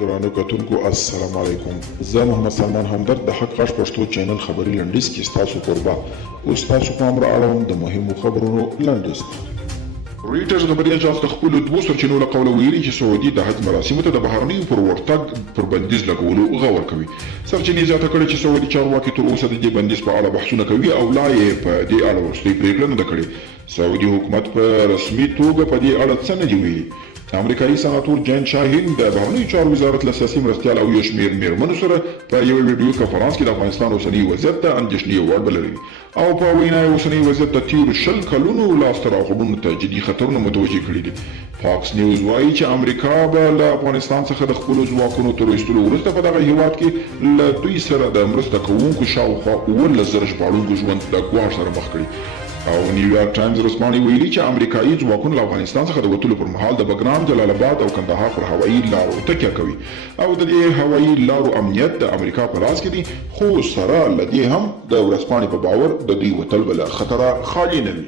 ګرانو کتونکو السلام علیکم. زه محمد سلمان همدرد د حق غږ پښتو چینل خبري لنډیز کې ستاسو قربا اوس تاسو پام را اړوم د مهمو خبرونو لنډیز. رویټرز خبري اژانس د خپلو دوو سرچینو له قوله ویلي چې سعودي د حج مراسمو ته د بهرنیو پر ورتګ پر بندیز لګولو غور کوي. سرچینې زیاته کړې چې سعودي چارواکي تر اوسه د دې بندیز په اړه بحثونه کوي او لا یې په دې اړه وروستۍ پرېکړه نه ده کړې. سعودي حکومت په رسمي توګه په دې اړه څه نه دي ویلي. امریکایي سناتور جین شاهین د بهرنیو چارو وزارت له سیاسي مرستیال او یو شمېر مېرمنو سره په یوه ویډیو کنفرانس کې د افغانستان اوسني وضعیت ته اندېښنې وړ بللي او په وینا یې اوسنی وضعیت د تېرو 20 کلونو لاسته راوړنو ته جدي خطرونه متوجه کړي دي. فاکس نیوز وایي چې امریکا به له افغانستان څخه د خپلو ځواکونو تر ایستلو وروسته په دغه هېواد کې له دوی سره د مرسته کوونکو شاوخوا 11,000 ژباړونکو ژوند د ګواښ سره مخ کړي. او نیویارک ټایمز رسماني ویلي چې امریکایي ځواکونه له افغانستان څخه د وتلو پر مهال د بګرام، جلال آباد او کندهار پر هوایي لارو تکیه کوي او د دې هوایي لارو امنیت د امریکا په لاس کې دي، خو سره له دې هم د ورځپاڼې په باور د دوی وتل به له خطره خالي نه وي.